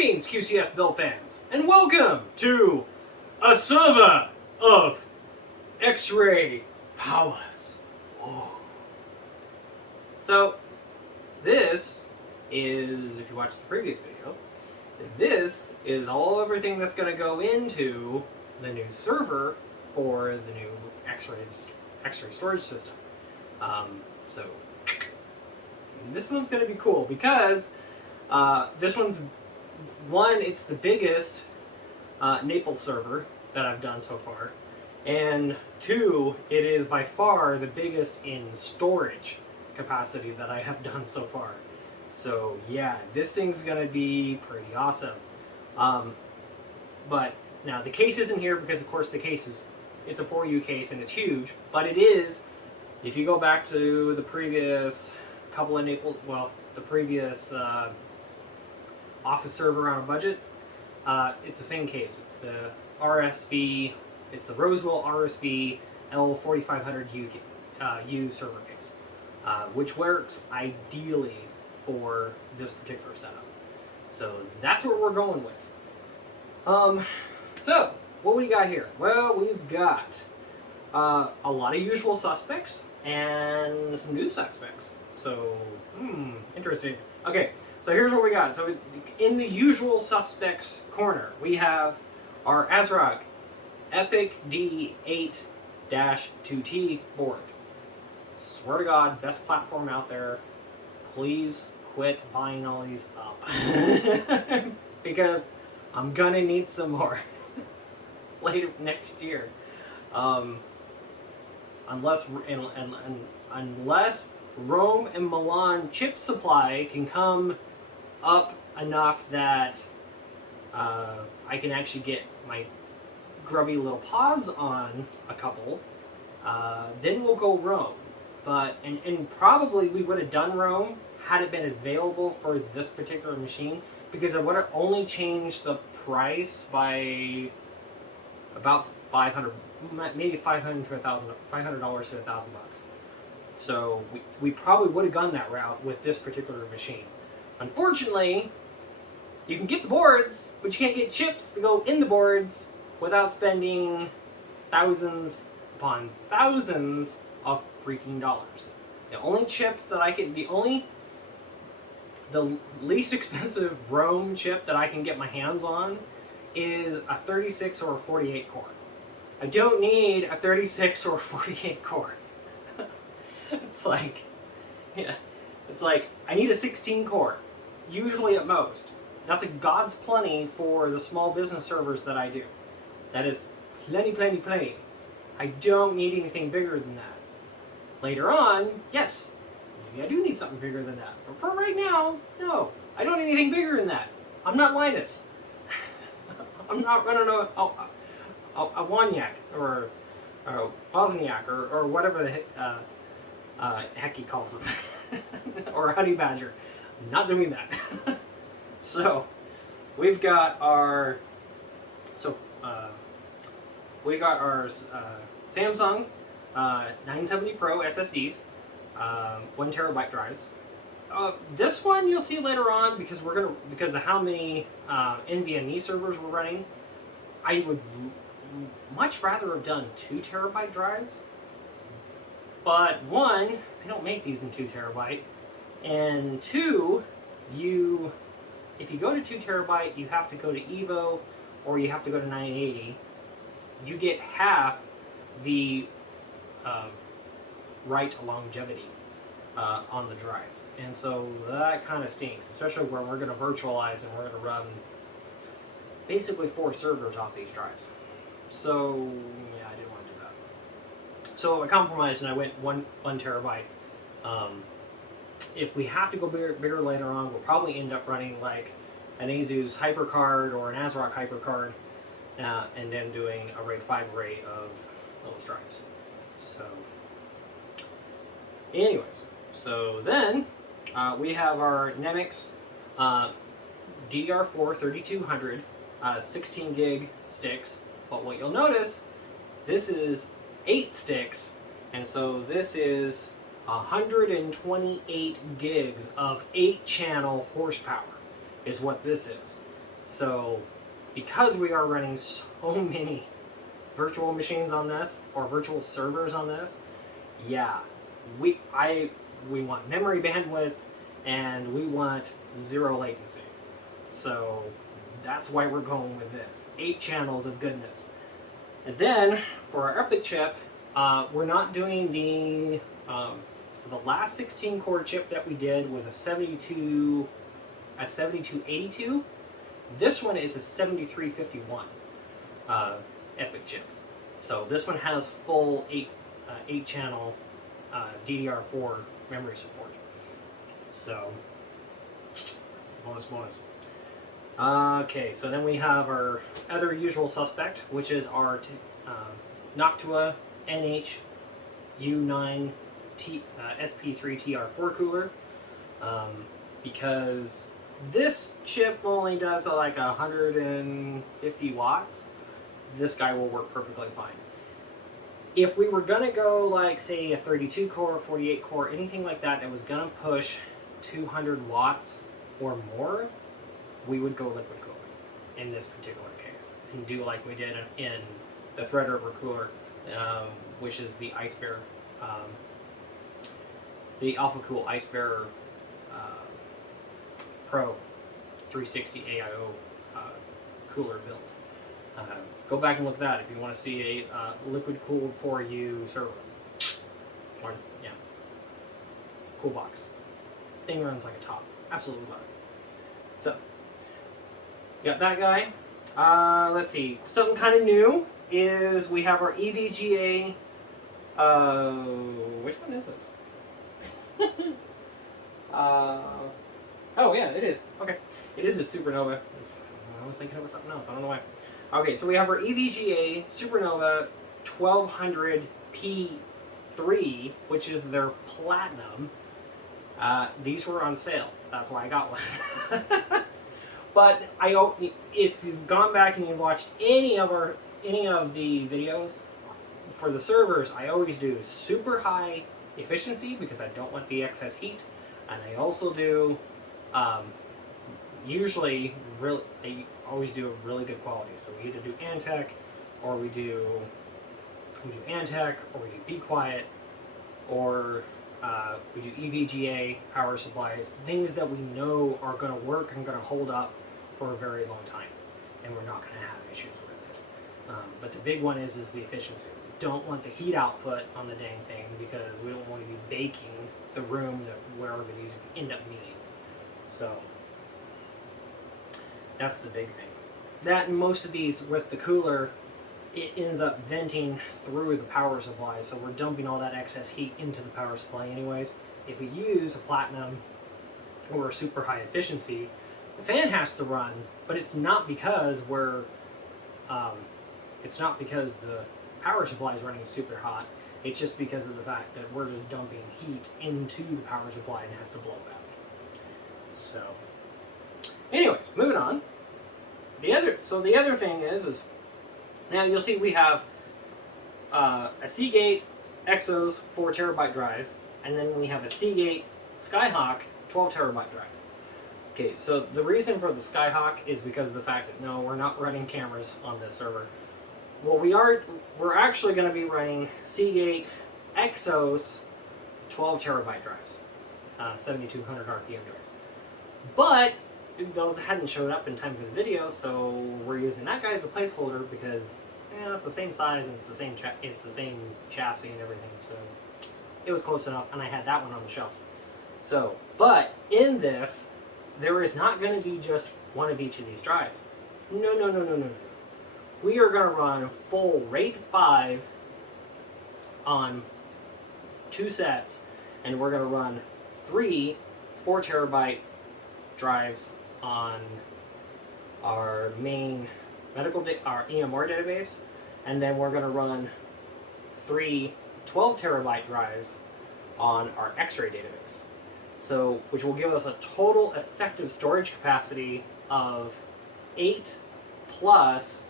Greetings, QCS build fans, and welcome to a server of X-ray powers. Whoa. So, this is, if you watched the previous video, this is everything that's going to go into the new server for the new X-ray storage system. So, this one's going to be cool because this one's it's the biggest Naples server that I've done so far, and two, it is by far the biggest in storage capacity that I have done so far. So yeah, this thing's gonna be pretty awesome. But now the case isn't here because of course the case it's a 4U case and it's huge, but it is, if you go back to the previous couple of Naples, well, the previous office server on a budget, it's the same case. It's the RSV, it's the Rosewill RSV L4500U server case, which works ideally for this particular setup. So that's what we're going with. So what we got here? Well, we've got a lot of usual suspects and some new suspects. So, interesting. Okay, so here's what we got. So in the usual suspects corner, we have our AsRock EPYC D8-2T board. Swear to God, best platform out there. Please quit buying all these up. Because I'm gonna need some more later next year. Unless Rome and Milan chip supply can come up enough that I can actually get my grubby little paws on a couple, then we'll go Rome. But and probably we would have done Rome had it been available for this particular machine, because it would have only changed the price by about $500, maybe $500 to $1,000 to $1,000. So we probably would have gone that route with this particular machine. Unfortunately, you can get the boards, but you can't get chips to go in the boards without spending thousands upon thousands of freaking dollars. The only chips that I can, the least expensive Rome chip that I can get my hands on is a 36 or a 48 core. I don't need a 36 or 48 core. It's like, yeah, it's like I need a 16 core, usually at most. That's a God's plenty for the small business servers that I do. That is plenty, plenty, plenty. I don't need anything bigger than that. Later on, yes, maybe I do need something bigger than that. But for right now, no, I don't need anything bigger than that. I'm not Linus. I'm not running a Wozniak or Bosniak or whatever the heck he calls them, or a honey badger. I'm not doing that. So we've got our Samsung 970 Pro SSDs, 1 terabyte drives. This one you'll see later on because because of how many NVMe servers we're running. I would much rather have done 2 terabyte drives. But one, I don't make these in 2 terabyte, and two, if you go to 2 terabyte, you have to go to Evo or you have to go to 980. You get half the write longevity on the drives, and so that kind of stinks, especially where we're going to virtualize and we're going to run basically 4 servers off these drives. So yeah, I didn't want to do that. So I compromised and I went one terabyte. If we have to go bigger later on, we'll probably end up running like an ASUS HyperCard or an AsRock HyperCard, and then doing a RAID 5 array of those drives. So anyways, so then we have our Nemix DDR4 3200 16 gig sticks. But what you'll notice, this is 8 sticks, and so this is 128 gigs of 8-channel horsepower is what this is. So because we are running so many virtual machines on this, or virtual servers on this, yeah, we want memory bandwidth and we want 0 latency. So that's why we're going with this. 8 channels of goodness. And then for our EPYC chip, we're not doing the last 16 core chip that we did was a 7282. This one is a 7351 EPYC chip. So this one has full 8 channel DDR4 memory support. So bonus. Okay, so then we have our other usual suspect, which is our Noctua NH U9 SP3TR4 cooler, because this chip only does like 150 watts. This guy will work perfectly fine. If we were gonna go like say a 32 core, 48 core, anything like that that was gonna push 200 watts or more, we would go liquid cooling in this particular case and do like we did in the Threadripper cooler, which is the Ice Bear, the AlphaCool Ice Bear Pro 360 AIO cooler build. Go back and look at that if you want to see a liquid cooled for you server. Or, yeah, cool box. Thing runs like a top. Absolutely love it. So, got that guy. Let's see. Something kind of new is we have our EVGA. Which one is this? Oh yeah, it is. Okay, it is a SuperNOVA. I was thinking it was something else. I don't know why. Okay, so we have our EVGA SuperNOVA 1200P3, which is their platinum. These were on sale. That's why I got one. But if you've gone back and you've watched any of the videos for the servers, I always do super high efficiency because I don't want the excess heat, and I also do they always do a really good quality. So we either do Antec, or we do Antec, or we do Be Quiet, or we do EVGA power supplies, things that we know are going to work and going to hold up for a very long time, and we're not going to have issues with it. But the big one is the efficiency. We don't want the heat output on the dang thing because we don't want to be baking the room where these end up being. So that's the big thing. That and most of these with the cooler, it ends up venting through the power supply, so we're dumping all that excess heat into the power supply anyways. If we use a platinum or a super high efficiency, the fan has to run, but it's not because the power supply is running super hot. It's just because of the fact that we're just dumping heat into the power supply and it has to blow out. So, anyways, moving on. The other thing is now you'll see we have a Seagate EXOS 4 terabyte drive, and then we have a Seagate Skyhawk 12 terabyte drive. Okay, so the reason for the Skyhawk is because of the fact that no, we're not running cameras on this server. Well, we're actually going to be running Seagate EXOS 12 terabyte drives, 7200 RPM drives. But those hadn't showed up in time for the video, so we're using that guy as a placeholder because it's the same size and it's the same chassis and everything, so it was close enough, and I had that one on the shelf. So, but in this, there is not going to be just one of each of these drives. No. We are going to run full RAID 5 on 2 sets, and we're going to run 3 4 terabyte drives on our main our EMR database, and then we're going to run 3 12 terabyte drives on our X-ray database. So, which will give us a total effective storage capacity of 8 plus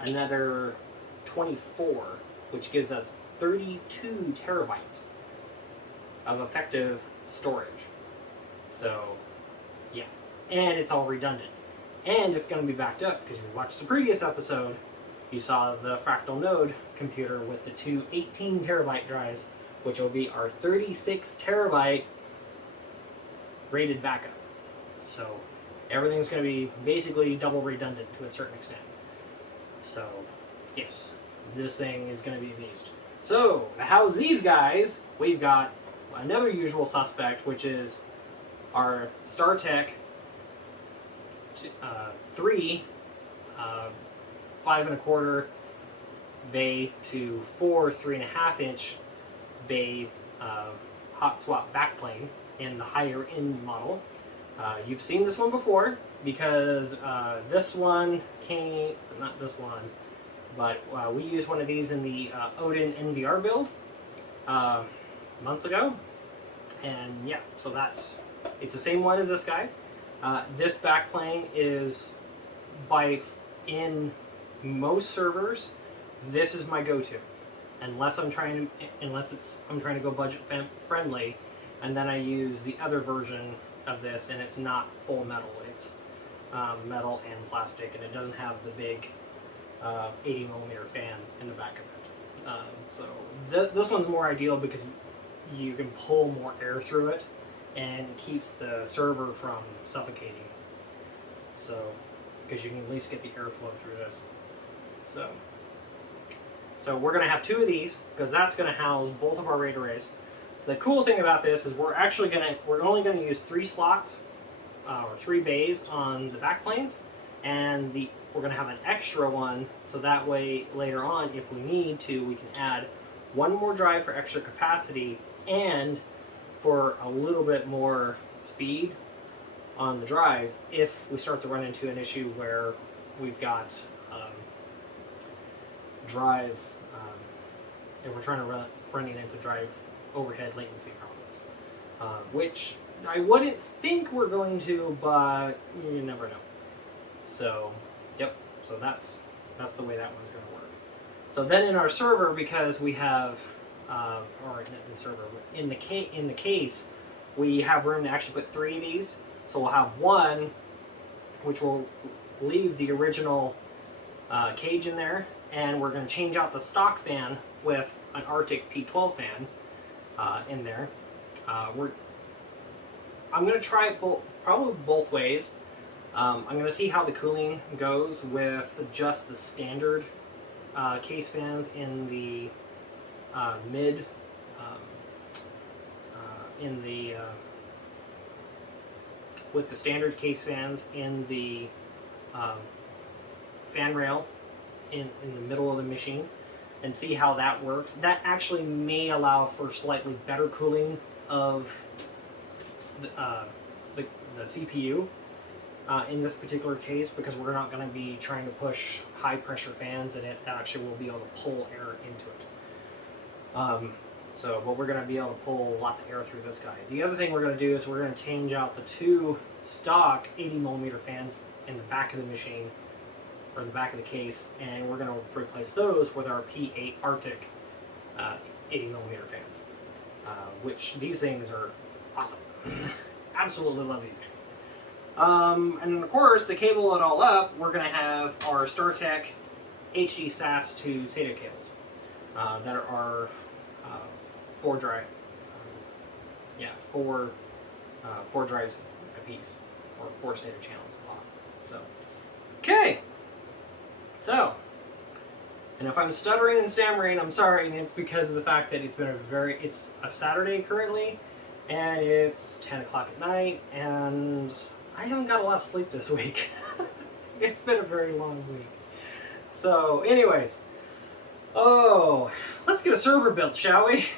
another 24, which gives us 32 terabytes of effective storage. So, yeah, and it's all redundant. and it's going to be backed up because if you watched the previous episode, you saw the Fractal Node computer with the two 18 terabyte drives, which will be our 36 terabyte rated backup. So everything's going to be basically double redundant to a certain extent. So yes, this thing is going to be a beast. So to house these guys, we've got another usual suspect, which is our StarTech 3 5 1/4 bay to 4 3.5 inch bay hot swap backplane in the higher end model. You've seen this one before because this one came, not this one, but we used one of these in the Odin NVR build months ago, and yeah, so it's the same one as this guy. This backplane is in most servers, this is my go-to, unless I'm trying to go budget friendly, and then I use the other version of this, and it's not full metal. It's metal and plastic, and it doesn't have the big 80 millimeter fan in the back of it. So this one's more ideal because you can pull more air through it and keeps the server from suffocating. So, because you can at least get the airflow through this. So we're going to have two of these because that's going to house both of our RAID arrays. So the cool thing about this is we're only going to use 3 slots or 3 bays on the backplanes, and we're going to have an extra one, so that way later on, if we need to, we can add one more drive for extra capacity and for a little bit more speed on the drives if we start to run into an issue where we've got drive, if we're trying to running into drive overhead latency problems, which I wouldn't think we're going to, but you never know. So, yep. So that's the way that one's going to work. So then in our server, because we have, or in the server, in the case, we have room to actually put 3 of these. So we'll have one, which will leave the original cage in there, and we're going to change out the stock fan with an Arctic P12 fan in there. I'm going to try it probably both ways. I'm going to see how the cooling goes with just the standard case fans in the mid, with the standard case fans in the fan rail in the middle of the machine, and see how that works. That actually may allow for slightly better cooling of the CPU in this particular case, because we're not going to be trying to push high pressure fans, and it actually will be able to pull air into it. But we're going to be able to pull lots of air through this guy. The other thing we're going to do is we're going to change out the 2 stock 80 millimeter fans in the back of the machine, or the back of the case, and we're going to replace those with our P8 Arctic 80 millimeter fans, which these things are awesome. Absolutely love these guys. And then of course, to cable it all up, we're going to have our StarTech HD SAS to SATA cables that are 4 drive, 4 drives a piece, or 4 SATA channels a lot. So, okay. So, and if I'm stuttering and stammering, I'm sorry, and it's because of the fact that it's a Saturday currently, and it's 10 o'clock at night, and I haven't got a lot of sleep this week. It's been a very long week. So, anyways, let's get a server built, shall we?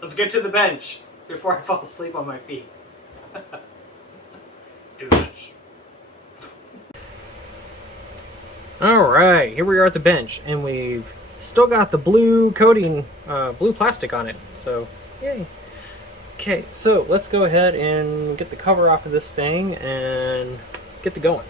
Let's get to the bench before I fall asleep on my feet. Do this. Alright, here we are at the bench, and we've still got the blue coating, blue plastic on it, so yay. Okay, so let's go ahead and get the cover off of this thing and get to going.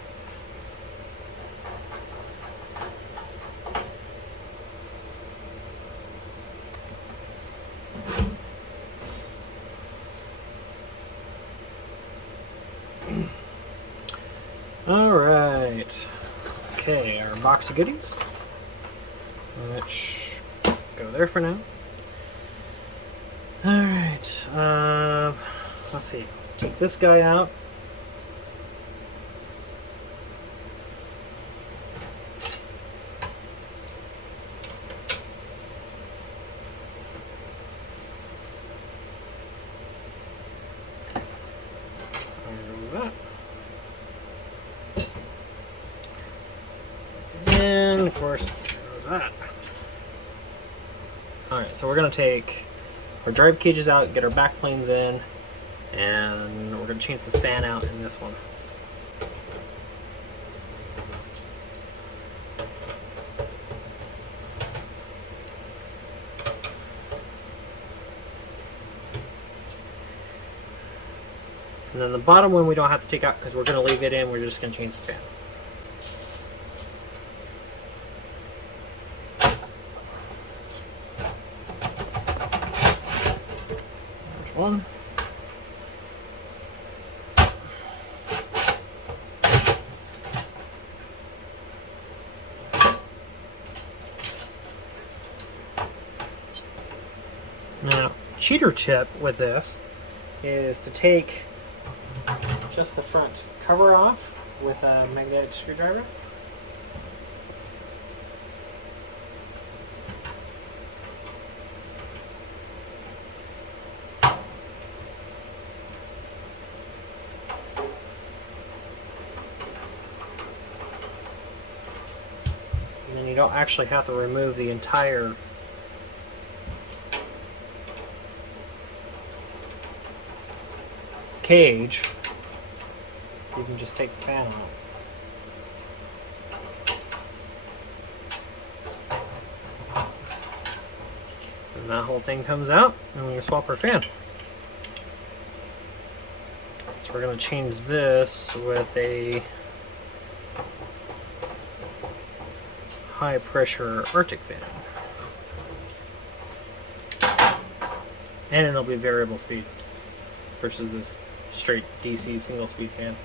Alright. Alright. Okay, our box of goodies. Which go there for now. Alright. Let's see. Take this guy out. And of course, there goes that. Alright, so we're going to take our drive cages out, get our backplanes in, and we're going to change the fan out in this one. And then the bottom one we don't have to take out because we're going to leave it in, we're just going to change the fan. One. Now, cheater tip with this is to take just the front cover off with a magnetic screwdriver. You don't actually have to remove the entire cage. You can just take the fan out. And that whole thing comes out, and we can swap our fan. So we're going to change this with a high pressure Arctic fan. And it'll be variable speed versus this straight DC single speed fan.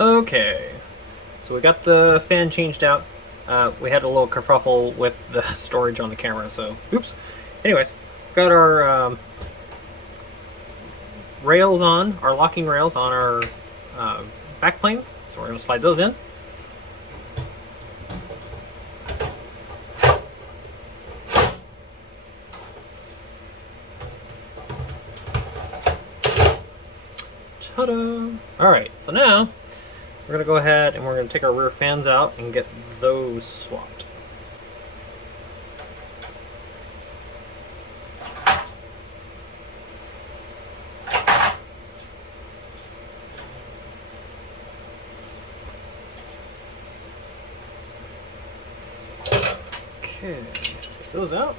Okay, so we got the fan changed out. We had a little kerfuffle with the storage on the camera, so oops. Anyways, got our rails on, our locking rails on our backplanes, so we're going to slide those in. Ta-da! Alright, so now we're going to go ahead and we're going to take our rear fans out and get those swapped. Okay, take those out.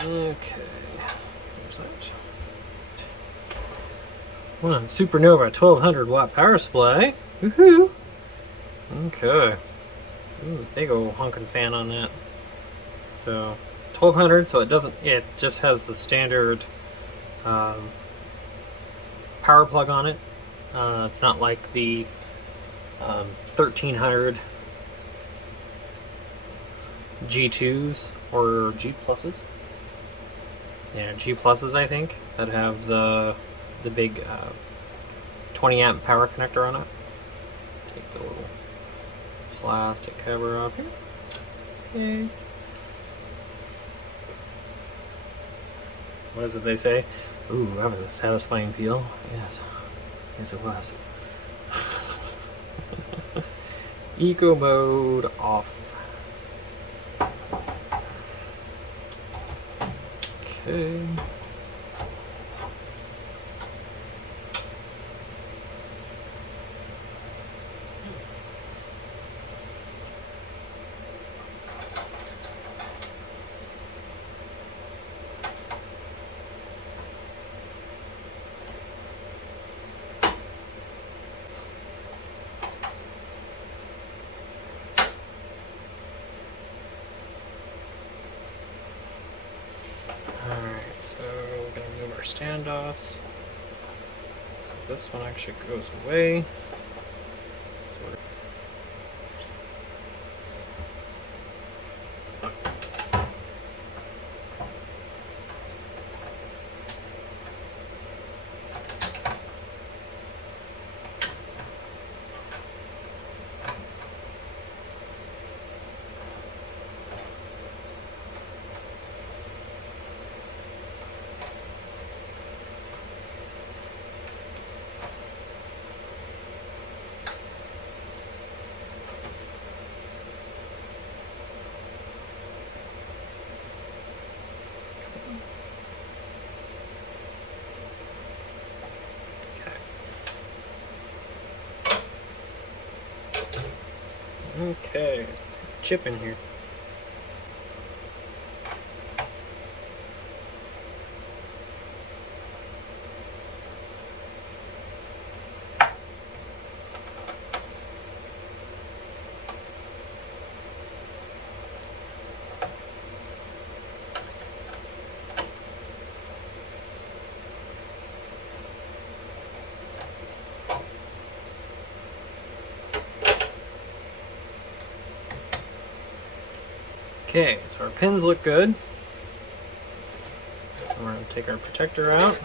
Okay, there's that. One SuperNOVA 1200 watt power supply. Woohoo! Okay. Ooh, big old honking fan on that. So 1200, so it just has the standard power plug on it. It's not like the 1300 G2s or G pluses. Yeah, G pluses I think that have the big 20 amp power connector on it. Take the little plastic cover off here. Okay. What is it they say? Ooh, that was a satisfying peel. Yes. Yes, it was. Eco mode off. Okay. Alright, so we're going to move our standoffs. So this one actually goes away. So we're okay, let's get the chip in here. Okay, so our pins look good. So we're going to take our protector out.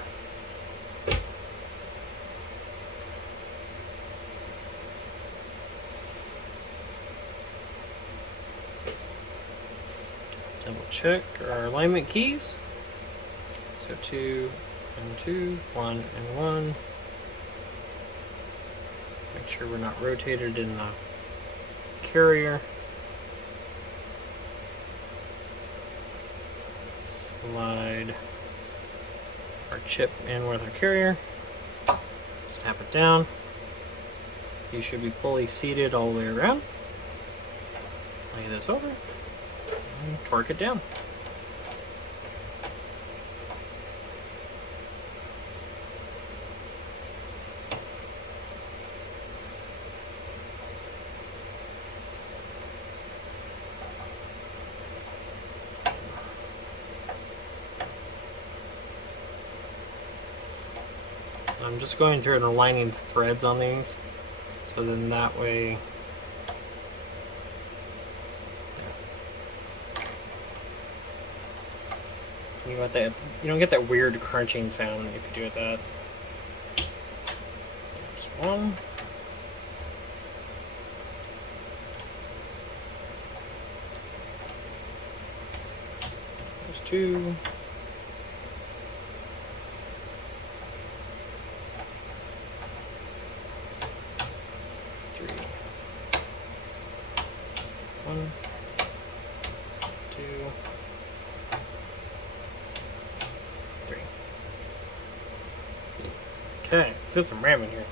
Double check our alignment keys. So 2 and 2, 1 and 1. Make sure we're not rotated in the carrier. Slide our chip in with our carrier, snap it down. You should be fully seated all the way around. Lay this over and torque it down. I'm just going through and aligning the threads on these, so then that way you got that, you don't get that weird crunching sound if you do it that. There's one. There's two. 1, 2, 3. Okay, let's get some RAM in here.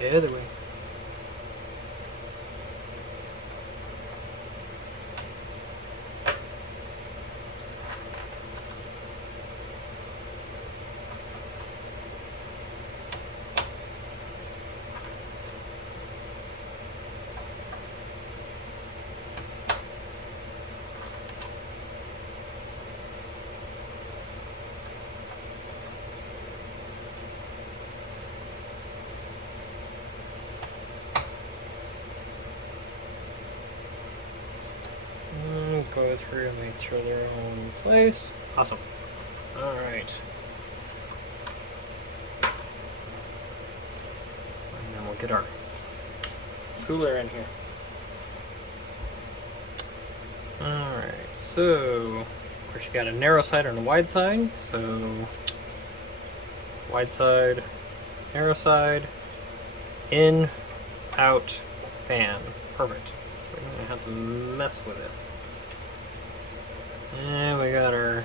The other way. go through and make sure they're all in place. Awesome. All right. And then we'll get our cooler in here. All right, so of course you got a narrow side and a wide side. So wide side, narrow side, in, out, fan. Perfect. So we're gonna have to mess with it. And we got our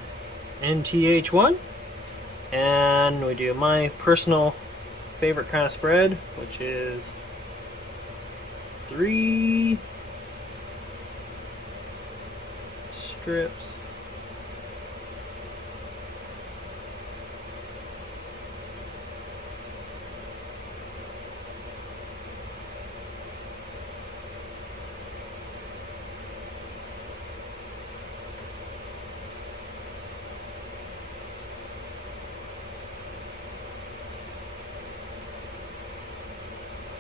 NTH1, and we do my personal favorite kind of spread, which is 3 strips.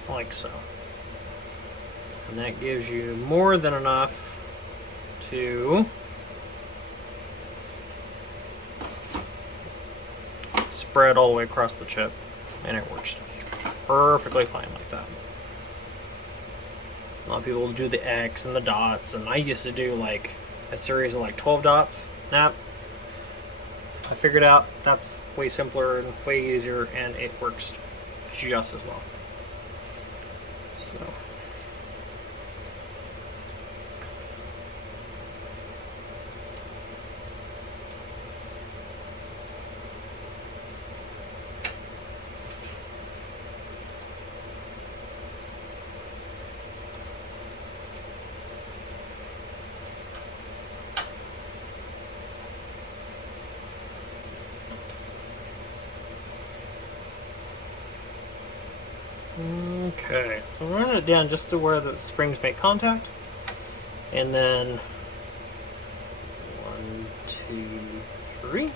Like so. And that gives you more than enough to spread all the way across the chip, and it works perfectly fine like that. A lot of people do the X and the dots, and I used to do like a series of like 12 dots. Nah, I figured out that's way simpler and way easier, and it works just as well. So. Okay, so we're running it down just to where the springs make contact, and then 1, 2, 3.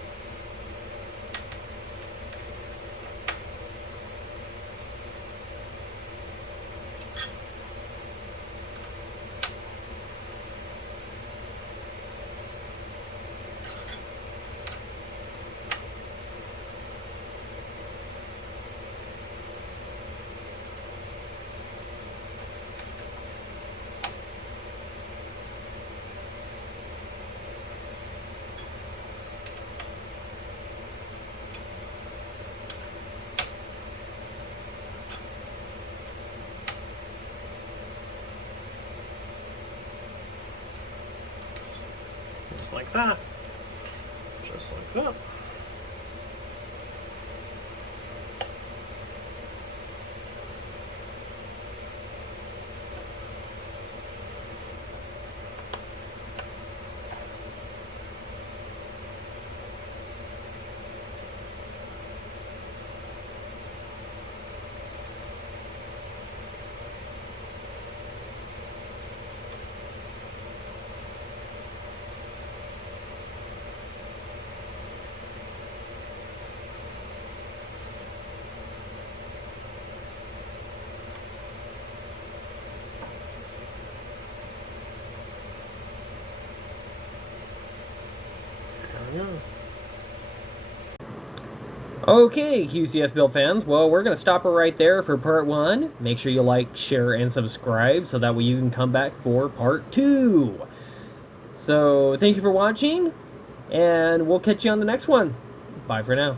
Just like that. Just like that. Okay, QCS Build fans, well, we're going to stop it right there for part 1. Make sure you like, share, and subscribe so that way you can come back for part 2. So, thank you for watching, and we'll catch you on the next one. Bye for now.